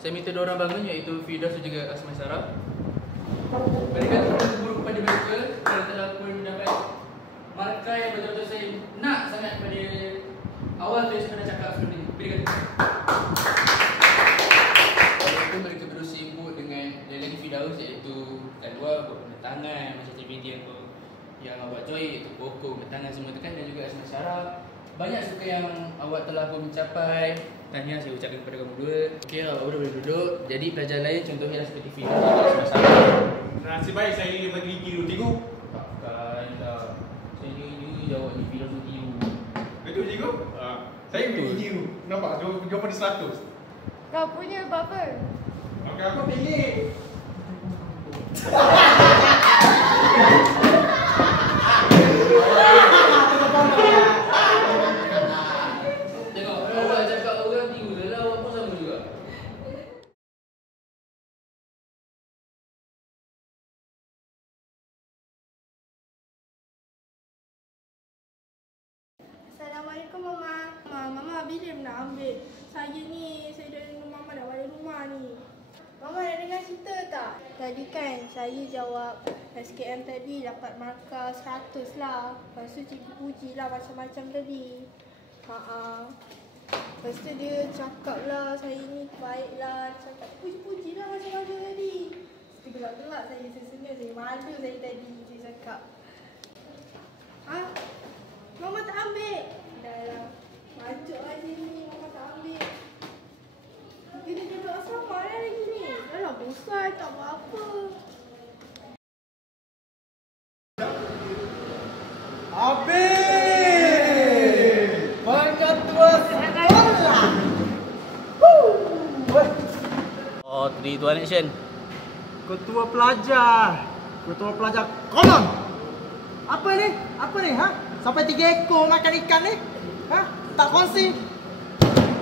Saya minta diorang bangun, iaitu Firdaus dan juga Asma Sarah. Mereka terhubung kepada mereka kerana telah pun mendapat markah yang betul-betul saya nak sangat pada awal tu saya pernah cakap seperti ini. Berikan. Lepas tu mereka terus sibuk dengan lagi Firdaus, iaitu Talwa buat benda tangan macam aktiviti yang awak join, iaitu pokok, benda tangan semua tu kan, dan juga Asma Sarah. Banyak suka yang awak telah pun mencapai. Tahniah saya ucapkan kepada kamu dua. Okey, awak boleh duduk. Jadi pelajar lain contohnya seperti Firdaus dan Asma Sarah. Nasib baik saya bagi tiru cikgu. Takkanlah. Saya ni jawab ni Firdaus tu tiru. Betul cikgu? Saya bagi tiru. Nampak? Jawapan dia 100. Kau punya berapa? Okey, aku pilih. Tengok, awak cakap orang tiru je lah, awak pun sama juga. Assalamualaikum Mama. Mama bila nak ambil? Saya dah nunggu Mama dah balik rumah ni. Mama nak dengar cerita tak? Tadi kan saya jawab SKM tadi dapat markah 100 lah. Lepas tu cikgu puji lah macam-macam tadi. Lepas tu dia cakap lah saya ni baik lah. Cakap puji-puji lah macam-macam tadi. Lepas tu gelak-gelak saya senyum. Saya malu saya tadi. Saya cakap. Mama tak ambil. Dah lah. Majuk aja ni. Mama tak ambil. Dia duduk asrama dah lagi ni. Dah lah bosan. Tak buat apa. Habis! Pengetua sekolah! Oh, 3, 2, action. Ketua pelajar! Ketua pelajar kolon! Apa ni? Apa ni? Ha? Sampai 3 ekor makan ikan ni? Ha? Tak kongsi?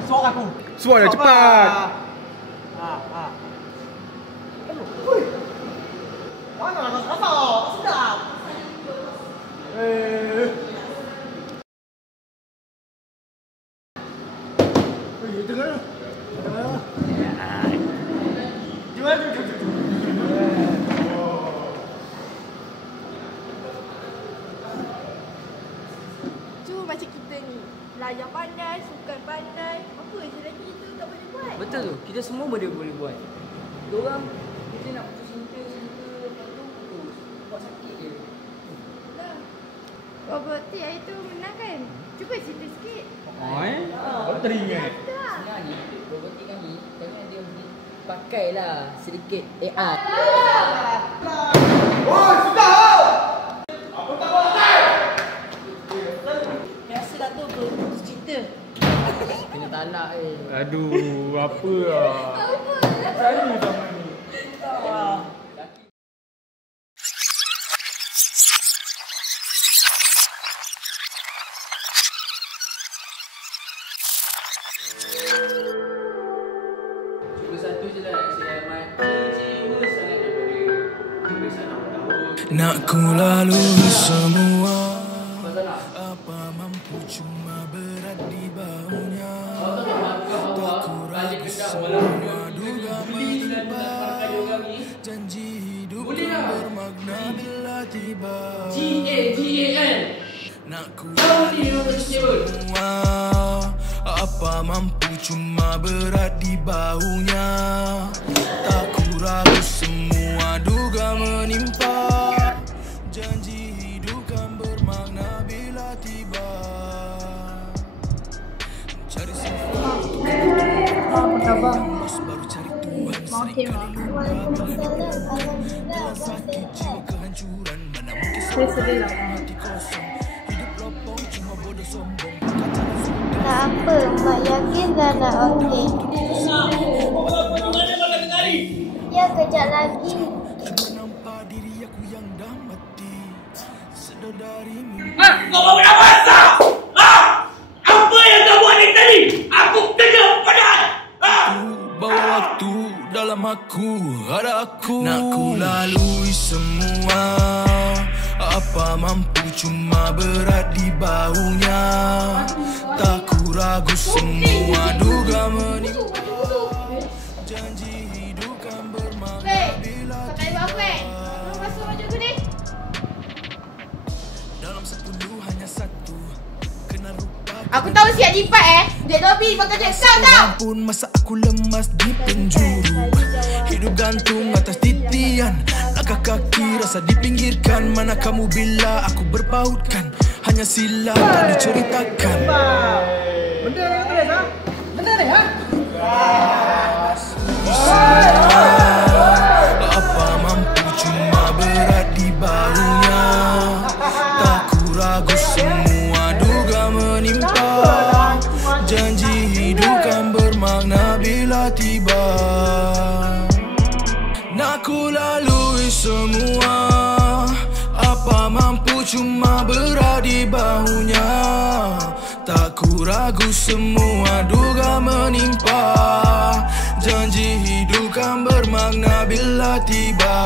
Suara aku! Suara cepat! Hui! Mana rasa-rasa? Sedap! Dengar. Cuma macam kita ni. Belajar pandai, sukan pandai. Apa je lagi kita tak boleh buat. Betul tu, kita semua boleh buat. Diorang kita nak putus cinta, lepas tu putus. Buat sakit je. Dah. Oh, berarti hari tu menang kan? Cuba cerita sikit. Baru teringat. Sebenarnya roboti kami tengah dia pakailah sedikit AI. Oh, sudah! Biasalah tu putus cinta. Kena talak Aduh, apa lah. Berani sama ni. Cuma satu je lah, saya amat kecewa sangat daripada pemeriksaan awal tahun. Nak ku lalui semua, Pasal nak? apa mampu cuma berat di baunya. Awak tahu tak markah awak ada kedah walaupun duga beli dengan markah diorang ni? Janji hidup Boleh tak? bermakna bila tiba. GAGAL. Nak ku Tahu ni diorang kecewa. semua, apa mampu cuma berat di baunya. Tak ku ragu semua duga menimpa. Janji hidup kan bermakna bila tiba. Cari sifat emas baru cari Tuhan. Seringkali lupa bila diperlukan. Dalam sakit jiwa kehancuran, mana mungkin sebenarnya hati kosong. Hidup lopong cuma bodoh sombong. Tak apa, Mak yakin dah nak okey. Ya, kejap lagi. Nampak diri aku yang dah mati. Sedari mimpi. Kau bawa nak masak? Apa yang kau buat dari tadi? Aku kerja padahal. Bawa waktu dalam aku, ada aku. Nak ku lalui semua, apa mampu cuma berat di baunya. Tak ku ragu semua duga menimpa. Weh, pakai ibu aku Mau basuh baju aku ni? Aku tahu siap jipat Dek Dobby bakal dek kau tau. Pun masa aku lemas di penjuru, hidup gantung atas titian, langkah kaki rasa dipinggirkan. Mana kamu bila aku berpautkan, hanya sila tak diceritakan. Benda ni tulis ha? Benda ni ha? Apa mampu cuma berat di bahunya. Tak ku ragu semua duga menimpa. Janji hidup kan bermakna bila tiba. Nak ku lalui semua. Apa mampu cuma berat di bahunya. Tak ku ragu semua duga menimpa. Janji hidup kan bermakna bila tiba.